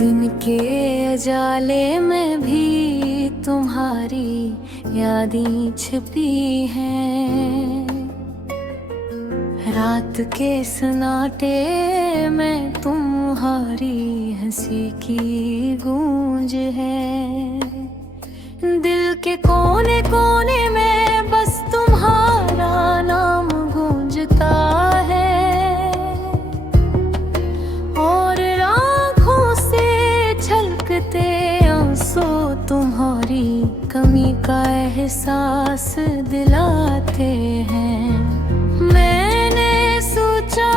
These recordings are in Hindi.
दिन के उजाले में भी तुम्हारी यादें छिपी हैं। रात के सन्नाटे में तुम्हारी हंसी की गूंज है। दिल के कोने कोने में बस तुम्हारा नाम गूंजता है। और आँखों से छलकते आंसू तुम्हारी कमी का एहसास दिलाते हैं। मैंने सोचा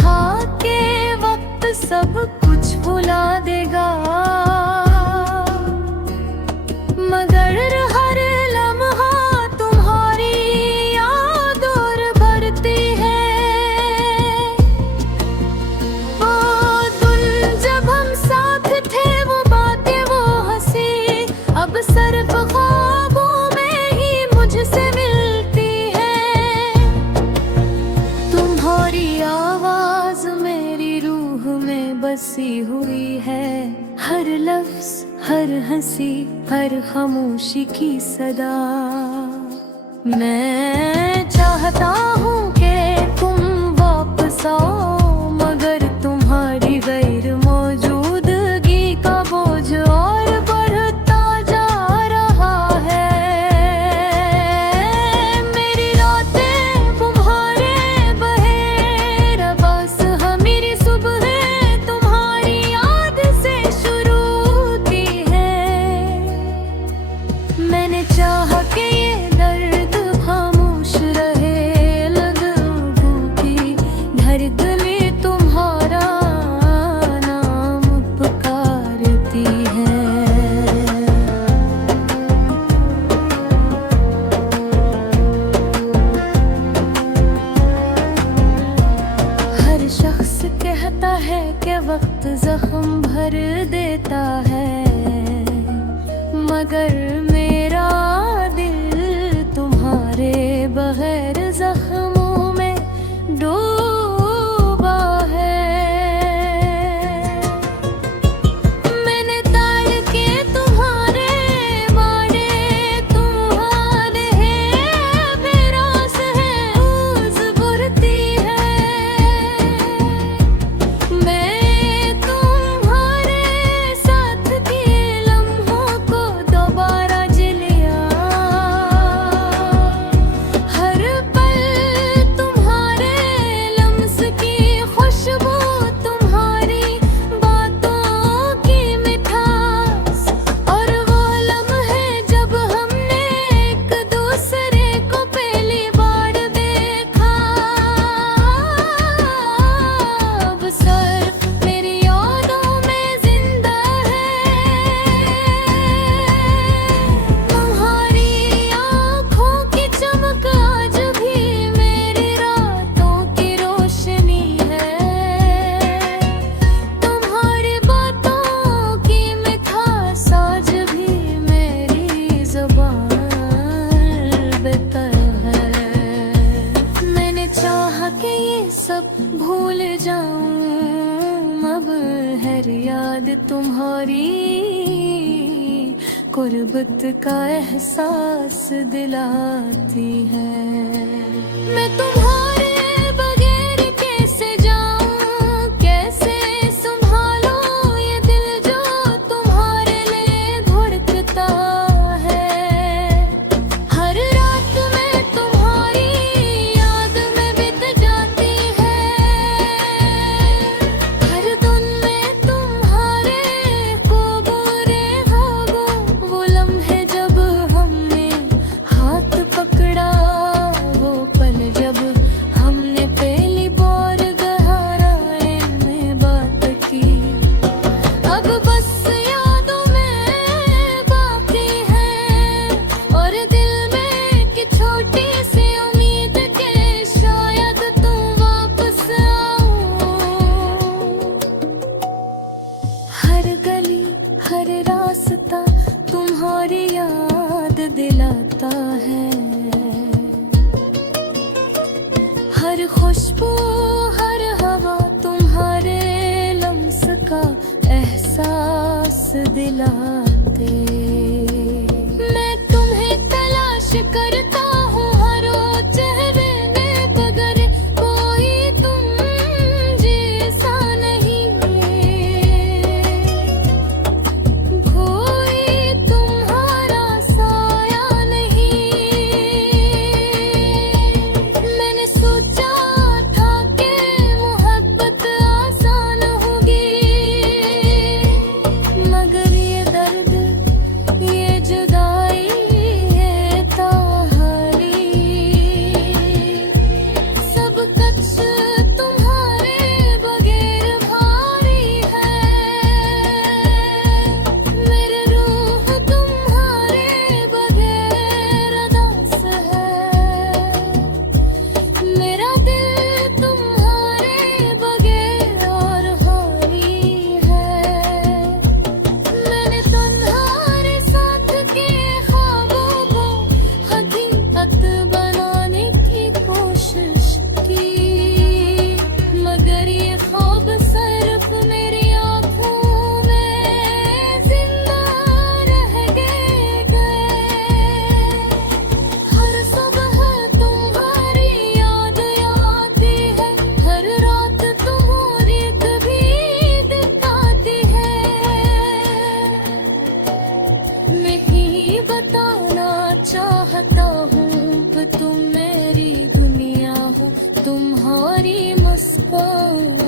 था कि वक्त सब कुछ भुला देगा, मगर हर लम्हा तुम्हारी याद और भरती है। वो दिन जब हम साथ थे, वो बातें, वो हंसी अब सिर्फ ख्वाबों में ही मुझसे मिलती है। तुम्हारी आवाज मेरी रूह में बसी हुई है। हर लफ्ज, हर हंसी, हर खामोशी की सदा। मैं चाहता हूँ कि तुम वापस आओ, मगर तुम्हारी गैर मौजूदगी का बोझ और बढ़ता जा रहा है। मेरी रातें तुम्हारे बहेर बस है, मेरी सुबह तुम्हारी याद से शुरू होती है। मैंने चाहा कि ये दर्द खामोश रहे, लोगों की धड़कने तुम्हारा नाम पुकारती है। हर शख्स कहता है कि वक्त जख्म भर देता है, मगर मेरा दिल तुम्हारे बगैर जख्मों में डूबा है। मैंने ताड़ के तुम्हारे मारे, तुम्हारे बेरास है, रोज बुरती है। मैं तुम्हारे साथ के लम्हों को दोबारा जी लिया। हर पल तुम्हारे लम्स की खुशबू, तुम्हारी बातों की मिठास, और वो लम्हे जब हमने एक दूसरे को पहली बार देखा। अब सिर्फ मेरी यादों में जिंदा है तुम्हारी आँखों की चमक, आज भी मेरी रातों की रोशनी है। तुम्हारी बातों की मिठास आज भी मेरी ज़ुबान बेतर है। मैंने चाहा कि ये सब भूल जाऊं, अब हर याद तुम्हारी गुर्बत का एहसास दिलाती है। मैं तुम्हारे बगैर कैसे जाऊं, कैसे संभालूं ये दिल जो तुम्हारे लिए धड़कता है। हर रात में तुम्हारी याद में बीत जाती है। हर दिन में तुम्हारे ख्वाबों ख्वाबों, वो लम्हे जब हमने हाथ पकड़ा, वो पल जब हमने पहली बार गहराई में बात की। अब बस यादों में बाकी है, और दिल में कि छोटी सी उम्मीद के शायद तुम वापस आओ। हर गली, हर रास्ता तुम्हारी याद दिलाता है। हर खुशबू, हर हवा तुम्हारे लम्स का एहसास दिलाते। मैं तुम्हें तलाश करता हूँ हर रोज चेहरे में मगर कोई तुम जैसा नहीं, कोई तुम्हारा साया नहीं। मैंने सोचा था कि मोहब्बत आसान होगी मगर ये दर्द ये जुदाई है ताहारी। सब कुछ तुम्हारे बगैर भारी है, मेरे रूह तुम्हारे बगैर अदास है। मेरा दिल तुम्हारे बगैर और हारी है। मैंने तुम्हारे साथ के ख्वाबों को हकीकत बनाने की कोशिश की मगर ये ख्वाब सिर्फ मेरी आँखों में जिंदा रह गए। हर सुबह तुम्हारी याद आती है, हर रात तुम्हारी कभी दिखाती है। मैं ही बताना चाहता हूँ कि तुम मेरी दुनिया हो, तुम्हारी मुस्कान